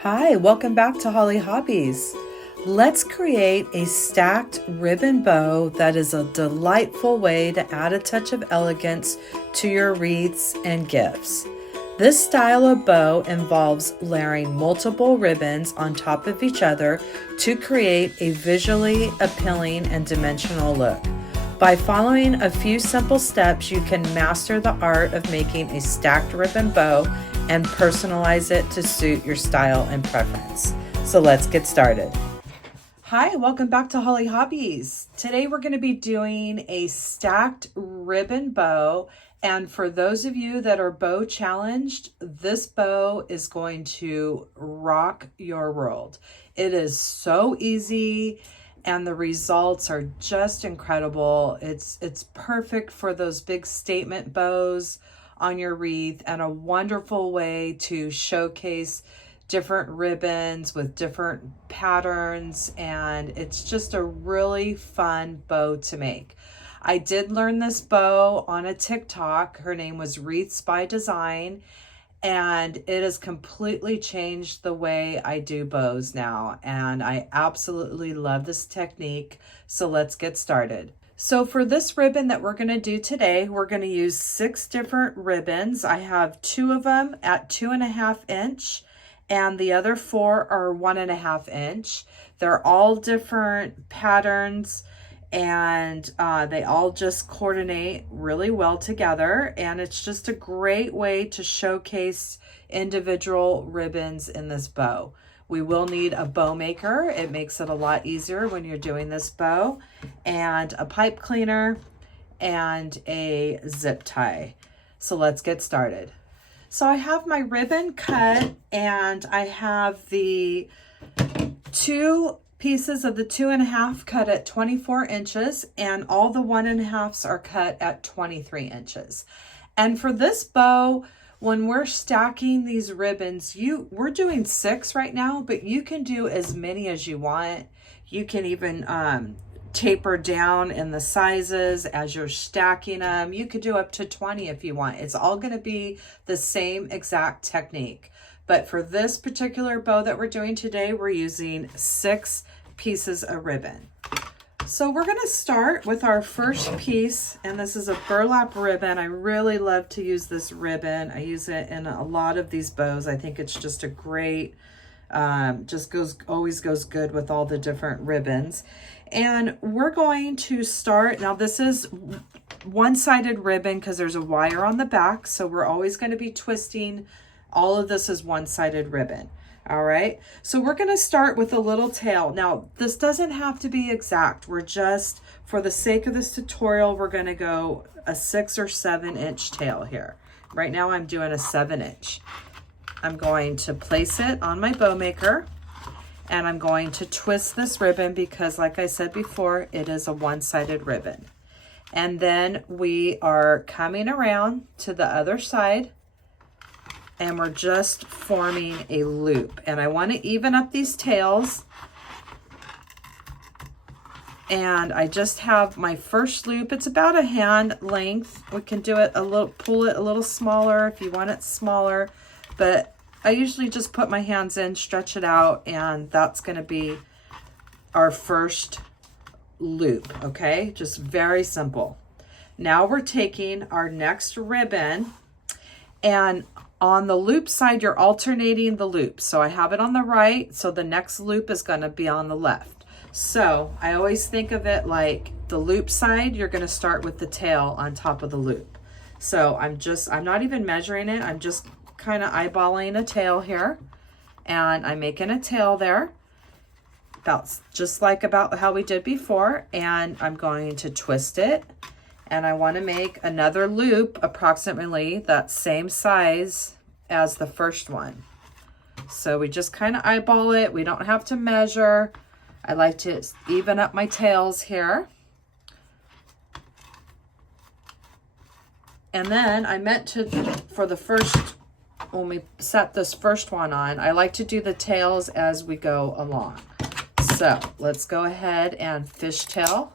Hi, welcome back to Hollie Hobbies. Let's create a stacked ribbon bow that is a delightful way to add a touch of elegance to your wreaths and gifts. This style of bow involves layering multiple ribbons on top of each other to create a visually appealing and dimensional look. By following a few simple steps, you can master the art of making a stacked ribbon bow and personalize it to suit your style and preference. So let's get started. Hi, welcome back to Hollie Hobbies. Today we're going to be doing a stacked ribbon bow. And for those of you that are bow challenged, this bow is going to rock your world. It is so easy and the results are just incredible. It's perfect for those big statement bows on your wreath and a wonderful way to showcase different ribbons with different patterns, and it's just a really fun bow to make. I did learn this bow on a TikTok. Her name was Wreaths by Design, and it has completely changed the way I do bows now, and I absolutely love this technique. So let's get started. So for this ribbon that we're going to do today, we're going to use 6 different ribbons. I have 2 of them at 2.5 inch and the other 4 are 1.5 inch. They're all different patterns and they all just coordinate really well together, and it's just a great way to showcase individual ribbons in this bow. We will need a bow maker. It makes it a lot easier when you're doing this bow, and a pipe cleaner and a zip tie. So let's get started. So I have my ribbon cut, and I have the 2 pieces of the 2.5 cut at 24 inches, and all the 1.5s are cut at 23 inches. And for this bow, when we're stacking these ribbons, we're doing 6 right now, but you can do as many as you want. You can even taper down in the sizes as you're stacking them. You could do up to 20 if you want. It's all going to be the same exact technique. But for this particular bow that we're doing today, we're using 6 pieces of ribbon. So we're going to start with our first piece, and this is a burlap ribbon. I really love to use this ribbon. I use it in a lot of these bows. I think it's just a great, always goes good with all the different ribbons. And we're going to start, now this is one-sided ribbon because there's a wire on the back, so we're always going to be twisting. All of this is one-sided ribbon. All right, so we're going to start with a little tail. Now, this doesn't have to be exact. We're just, for the sake of this tutorial, we're going to go a 6 or 7 inch tail here. Right now, I'm doing a 7 inch. I'm going to place it on my bow maker, and I'm going to twist this ribbon because, like I said before, it is a one-sided ribbon. And then we are coming around to the other side, and we're just forming a loop. And I want to even up these tails. And I just have my first loop. It's about a hand length. We can do it pull it a little smaller if you want it smaller. But I usually just put my hands in, stretch it out, and that's going to be our first loop, okay? Just very simple. Now we're taking our next ribbon, and on the loop side, you're alternating the loops. So I have it on the right, so the next loop is going to be on the left. So I always think of it like the loop side, you're going to start with the tail on top of the loop. So I'm not even measuring it. I'm just kind of eyeballing a tail here, and I'm making a tail there. That's just like about how we did before, and I'm going to twist it. And I want to make another loop approximately that same size as the first one. So we just kind of eyeball it. We don't have to measure. I like to even up my tails here. And then I meant to, for the first, when we set this first one on, I like to do the tails as we go along. So let's go ahead and fishtail,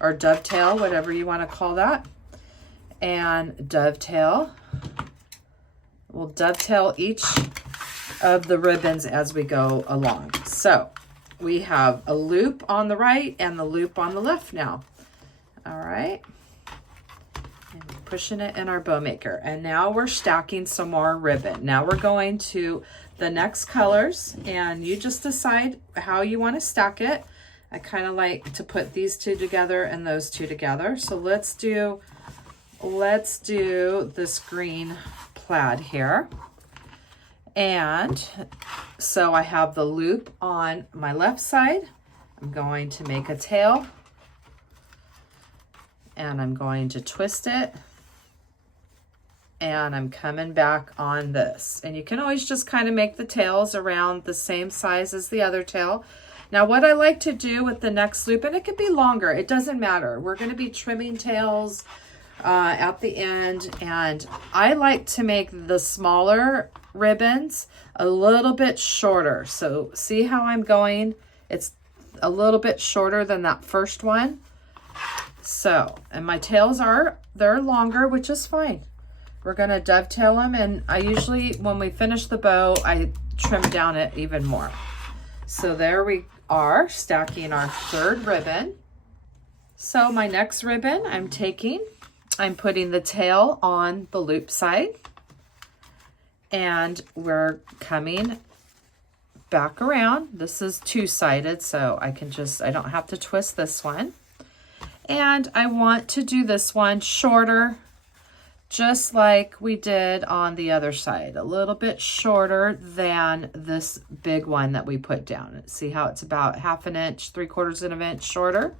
or dovetail, whatever you want to call that, and dovetail. We'll dovetail each of the ribbons as we go along. So we have a loop on the right and the loop on the left now. All right. And pushing it in our bow maker. And now we're stacking some more ribbon. Now we're going to the next colors, and you just decide how you want to stack it. I kind of like to put these two together and those two together. So let's do this green plaid here. And so I have the loop on my left side. I'm going to make a tail, and I'm going to twist it, and I'm coming back on this. And you can always just kind of make the tails around the same size as the other tail. Now what I like to do with the next loop, and it could be longer, it doesn't matter. We're going to be trimming tails at the end, and I like to make the smaller ribbons a little bit shorter. So see how I'm going? It's a little bit shorter than that first one. So, and my tails they're longer, which is fine. We're going to dovetail them, and I usually, when we finish the bow, I trim down it even more. So there we are, stacking our third ribbon. So my next ribbon I'm putting the tail on the loop side, and we're coming back around. This is two-sided, so I don't have to twist this one. And I want to do this one shorter, just like we did on the other side, a little bit shorter than this big one that we put down. See how it's about 1/2 inch, 3/4 of an inch shorter.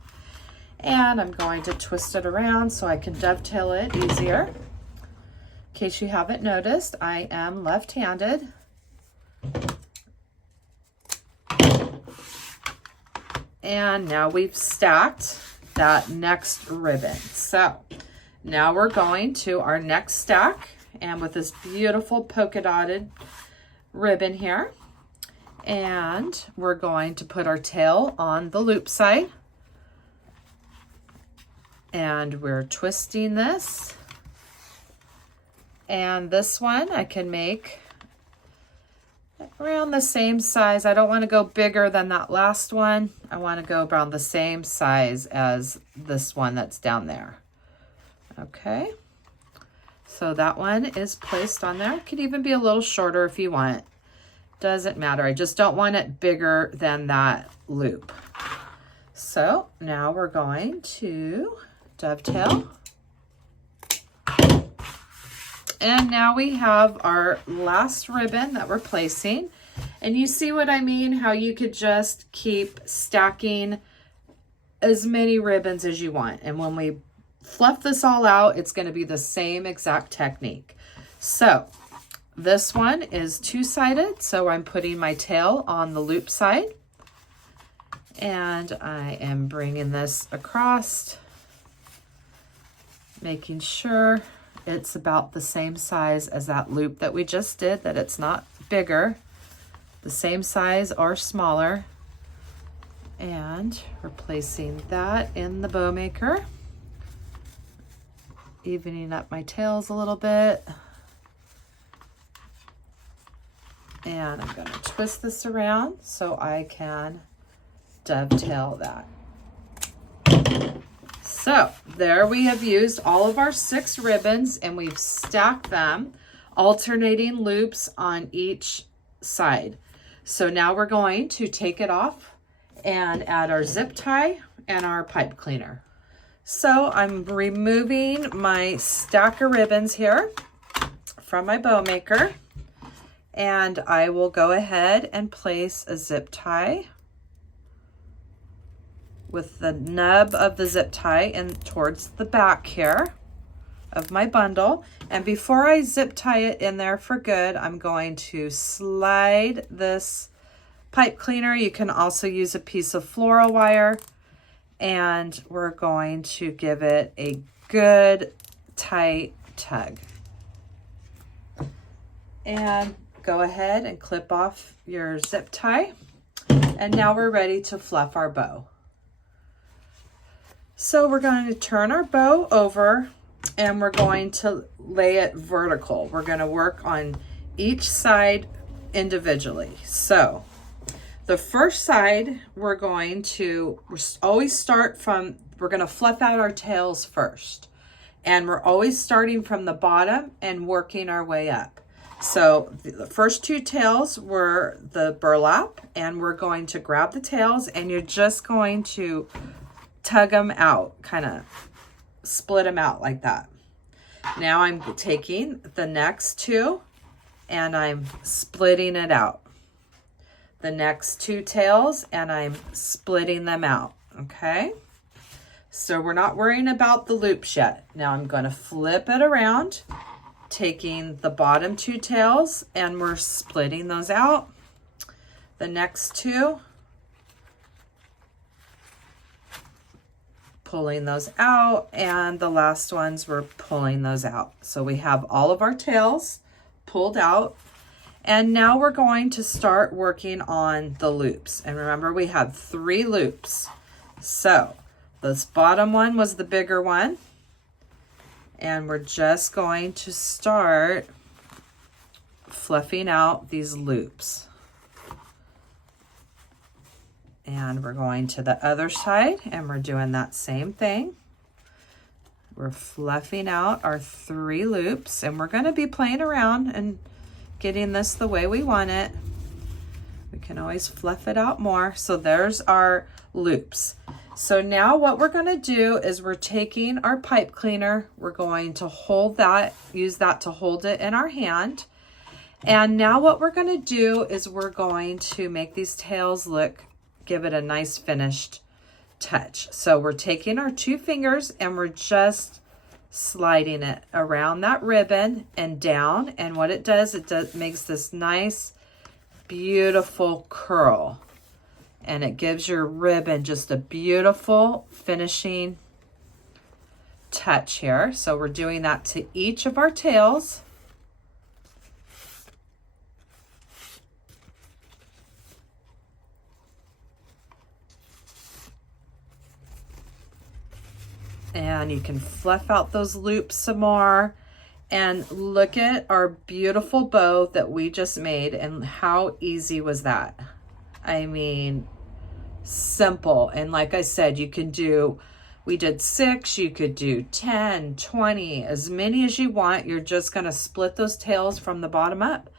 And I'm going to twist it around so I can dovetail it easier. In case you haven't noticed, I am left-handed. And now we've stacked that next ribbon. So now we're going to our next stack, and with this beautiful polka dotted ribbon here, and we're going to put our tail on the loop side, and we're twisting this. And this one I can make around the same size. I don't want to go bigger than that last one. I want to go around the same size as this one that's down there. Okay, so that one is placed on there. It could even be a little shorter if you want. Doesn't matter. I just don't want it bigger than that loop. So now we're going to dovetail. And now we have our last ribbon that we're placing. And you see what I mean? How you could just keep stacking as many ribbons as you want. And when we fluff this all out, it's going to be the same exact technique. So this one is two-sided, so I'm putting my tail on the loop side, and I am bringing this across, making sure it's about the same size as that loop that we just did, that it's not bigger, the same size or smaller. And we're placing that in the bow maker, evening up my tails a little bit. And I'm going to twist this around so I can dovetail that. So there we have used all of our 6 ribbons, and we've stacked them, alternating loops on each side. So now we're going to take it off and add our zip tie and our pipe cleaner. So I'm removing my stack of ribbons here from my bow maker, and I will go ahead and place a zip tie with the nub of the zip tie in towards the back here of my bundle. And before I zip tie it in there for good, I'm going to slide this pipe cleaner. You can also use a piece of floral wire, and we're going to give it a good tight tug. And go ahead and clip off your zip tie. And now we're ready to fluff our bow. So we're going to turn our bow over, and we're going to lay it vertical. We're going to work on each side individually. So the first side, we're always start from, we're going to fluff out our tails first. And we're always starting from the bottom and working our way up. So the first two tails were the burlap, and we're going to grab the tails and you're just going to tug them out, kind of split them out like that. Now I'm taking the next two and I'm splitting it out. The next two tails and I'm splitting them out, okay? So we're not worrying about the loops yet. Now I'm going to flip it around, taking the bottom two tails and we're splitting those out. The next two, pulling those out, and the last ones we're pulling those out. So we have all of our tails pulled out, and now we're going to start working on the loops. And remember, we have 3 loops. So this bottom one was the bigger one, and we're just going to start fluffing out these loops. And we're going to the other side and we're doing that same thing. We're fluffing out our 3 loops, and we're going to be playing around and getting this the way we want it. We can always fluff it out more. So there's our loops. So now what we're going to do is we're taking our pipe cleaner. We're going to hold that, use that to hold it in our hand. And now what we're going to do is we're going to make these tails give it a nice finished touch. So we're taking our 2 fingers and we're just sliding it around that ribbon and down. And what it does makes this nice, beautiful curl. And it gives your ribbon just a beautiful finishing touch here. So we're doing that to each of our tails. And you can fluff out those loops some more. And look at our beautiful bow that we just made, and how easy was that? I mean, simple. And like I said, we did 6, you could do 10, 20, as many as you want. You're just going to split those tails from the bottom up.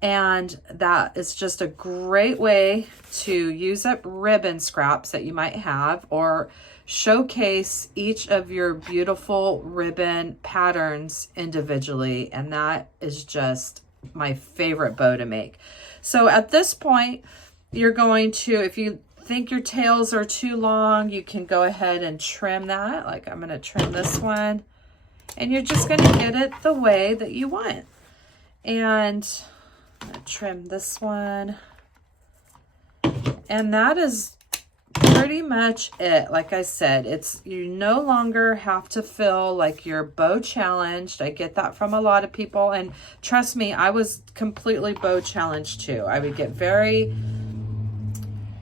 And that is just a great way to use up ribbon scraps that you might have, or showcase each of your beautiful ribbon patterns individually. And that is just my favorite bow to make. So at this point, you're going to, if you think your tails are too long, you can go ahead and trim that. Like I'm going to trim this one, and you're just going to get it the way that you want. And I'm going to trim this one. And that is pretty much it. Like I said, you no longer have to feel like you're bow challenged. I get that from a lot of people, and trust me, I was completely bow challenged too. I would get very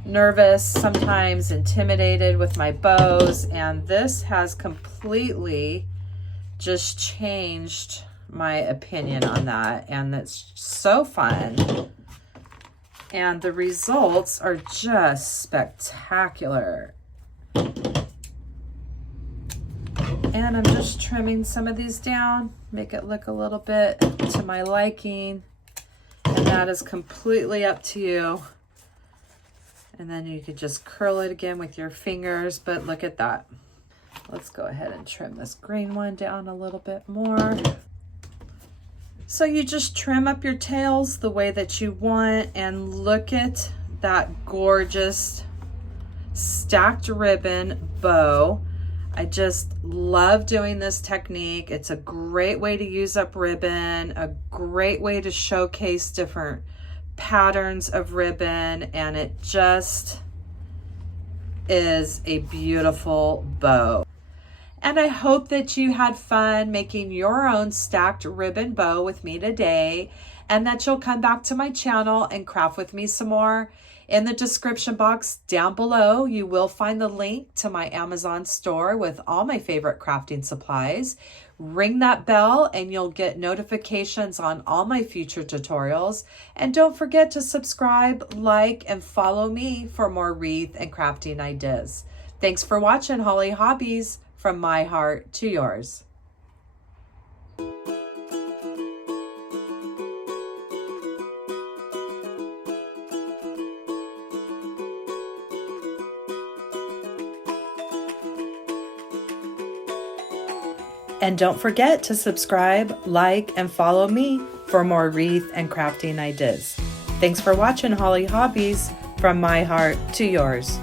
nervous, sometimes intimidated with my bows, and this has completely just changed my opinion on that, and it's so fun. And the results are just spectacular. And I'm just trimming some of these down, make it look a little bit to my liking. And that is completely up to you. And then you could just curl it again with your fingers, but look at that. Let's go ahead and trim this green one down a little bit more. So you just trim up your tails the way that you want, and look at that gorgeous stacked ribbon bow. I just love doing this technique. It's a great way to use up ribbon, a great way to showcase different patterns of ribbon, and it just is a beautiful bow. And I hope that you had fun making your own stacked ribbon bow with me today. and that you'll come back to my channel and craft with me some more. In the description box down below, you will find the link to my Amazon store with all my favorite crafting supplies. Ring that bell and you'll get notifications on all my future tutorials. And don't forget to subscribe, like, and follow me for more wreath and crafting ideas. Thanks for watching Hollie Hobbies, from my heart to yours. And don't forget to subscribe, like, and follow me for more wreath and crafting ideas. Thanks for watching Hollie Hobbies, from my heart to yours.